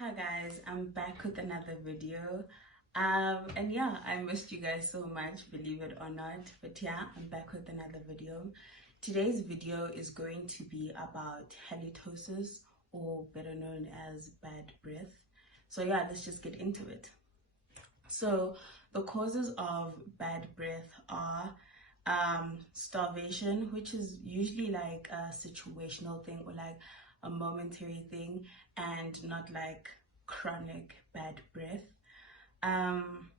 Hi guys, I'm back with another video. And yeah, I missed you guys so much, believe it or not. But yeah, I'm back with another video. Today's video is going to be about halitosis, or better known as bad breath. So yeah, let's just get into it. So the causes of bad breath are starvation, which is usually like a situational thing or like a momentary thing and not like chronic bad breath. um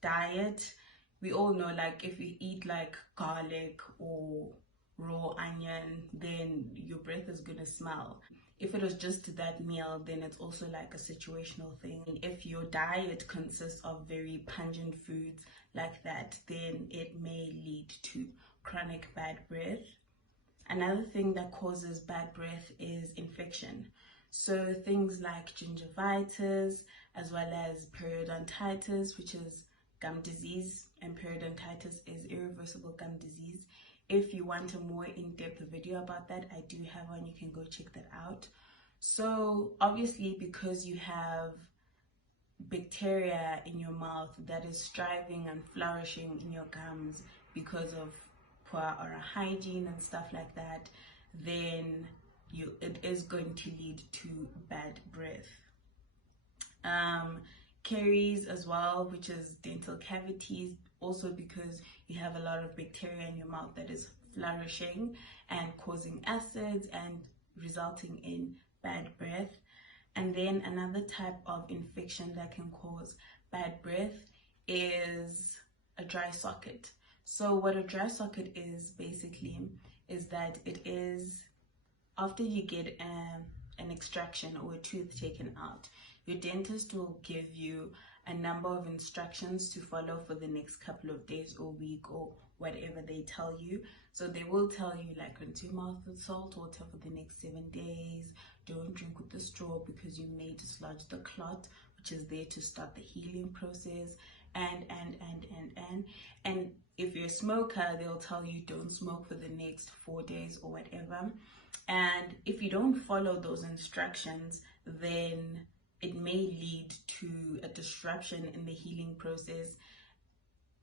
Diet, we all know, like if you eat like garlic or raw onion, then your breath is gonna smell. If it was just that meal, then it's also like a situational thing. If your diet consists of very pungent foods like that, then it may lead to chronic bad breath. Another thing that causes bad breath is infection. So things like gingivitis, as well as periodontitis, which is gum disease, and periodontitis is irreversible gum disease. If you want a more in-depth video about that, I do have one. You can go check that out. So obviously, because you have bacteria in your mouth that is striving and flourishing in your gums because of poor oral hygiene and stuff like that, then it is going to lead to bad breath. Caries as well, which is dental cavities, also because you have a lot of bacteria in your mouth that is flourishing and causing acids and resulting in bad breath. And then another type of infection that can cause bad breath is a dry socket. So what a dry socket is basically is that it is after you get an extraction or a tooth taken out, your dentist will give you a number of instructions to follow for the next couple of days or week or whatever they tell you. So they will tell you, like, rinse your mouth with salt water for the next 7 days. Don't drink with the straw because you may dislodge the clot, which is there to start the healing process. And if you're a smoker, they'll tell you don't smoke for the next 4 days or whatever. And if you don't follow those instructions, then it may lead to a disruption in the healing process,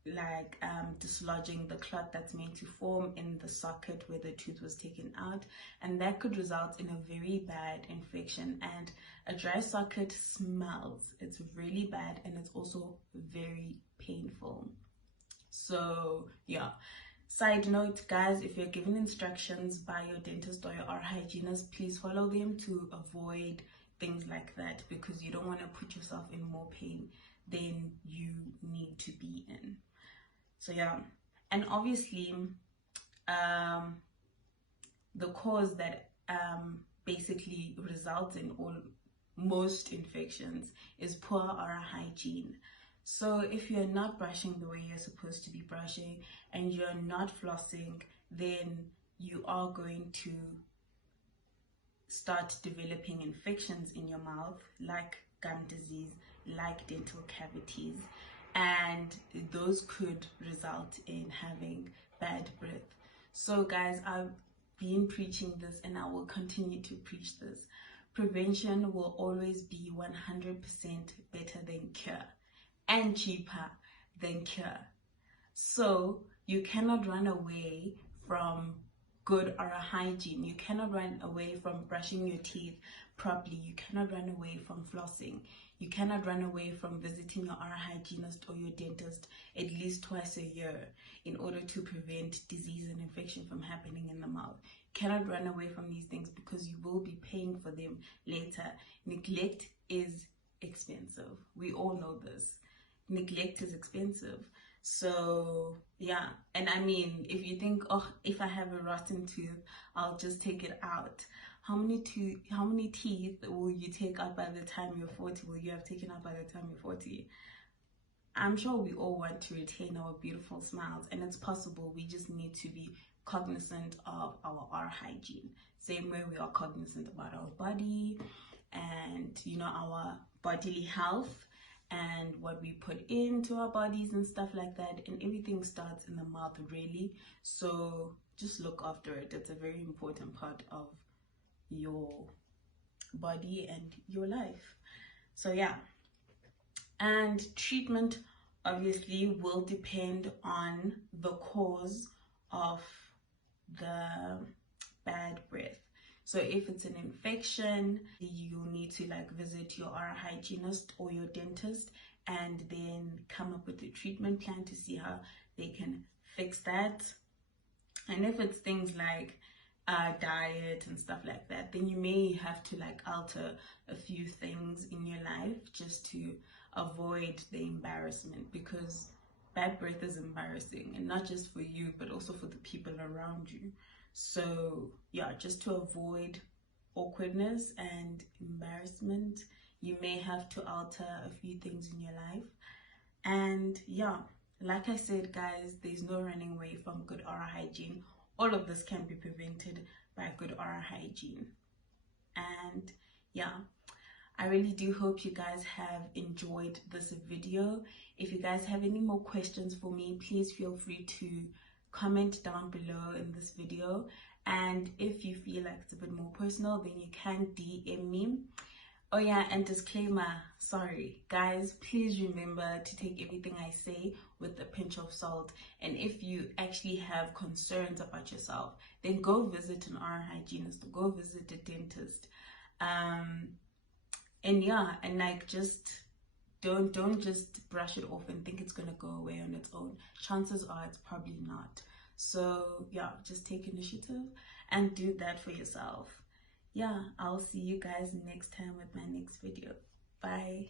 like dislodging the clot that's meant to form in the socket where the tooth was taken out, and that could result in a very bad infection. And a dry socket smells, it's really bad, and it's also very painful. So yeah, side note guys, if you're given instructions by your dentist or your oral hygienist, please follow them to avoid things like that, because you don't want to put yourself in more pain than you need to be in. So yeah, and obviously the cause that basically results in most infections is poor oral hygiene. So if you're not brushing the way you're supposed to be brushing and you're not flossing, then you are going to start developing infections in your mouth, like gum disease, like dental cavities, and those could result in having bad breath. So guys, I've been preaching this and I will continue to preach this. Prevention will always be 100% better than cure, and cheaper than cure. So you cannot run away from good oral hygiene. You cannot run away from brushing your teeth properly. You cannot run away from flossing. You cannot run away from visiting your oral hygienist or your dentist at least twice a year in order to prevent disease and infection from happening in the mouth. You cannot run away from these things because you will be paying for them later. Neglect is expensive. We all know this. Neglect is expensive. So yeah, and I mean, if you think, oh, if I have a rotten tooth, I'll just take it out. How many teeth will you take out by the time you're 40? Will you have taken out by the time you're 40? I'm sure we all want to retain our beautiful smiles, and it's possible. We just need to be cognizant of our oral hygiene, same way we are cognizant about our body and, you know, our bodily health and what we put into our bodies and stuff like that. And everything starts in the mouth, really. So just look after it. It's a very important part of your body and your life. So yeah, and treatment obviously will depend on the cause of the bad breath. So if it's an infection, you need to like visit your oral hygienist or your dentist and then come up with a treatment plan to see how they can fix that. And if it's things like diet and stuff like that, then you may have to like alter a few things in your life just to avoid the embarrassment, because bad breath is embarrassing, and not just for you but also for the people around you. So yeah, just to avoid awkwardness and embarrassment, you may have to alter a few things in your life. And yeah, like I said, guys, there's no running away from good oral hygiene. All of this can be prevented by good oral hygiene. And yeah, I really do hope you guys have enjoyed this video. If you guys have any more questions for me, please feel free to comment down below in this video. And if you feel like it's a bit more personal, then you can DM me. Oh yeah, and disclaimer, sorry guys, please remember to take everything I say with a pinch of salt. And if you actually have concerns about yourself, then go visit an oral hygienist or go visit a dentist. And yeah, and like just don't just brush it off and think it's gonna go away on its own. Chances are it's probably not. So yeah, just take initiative and do that for yourself. Yeah, I'll see you guys next time with my next video. Bye.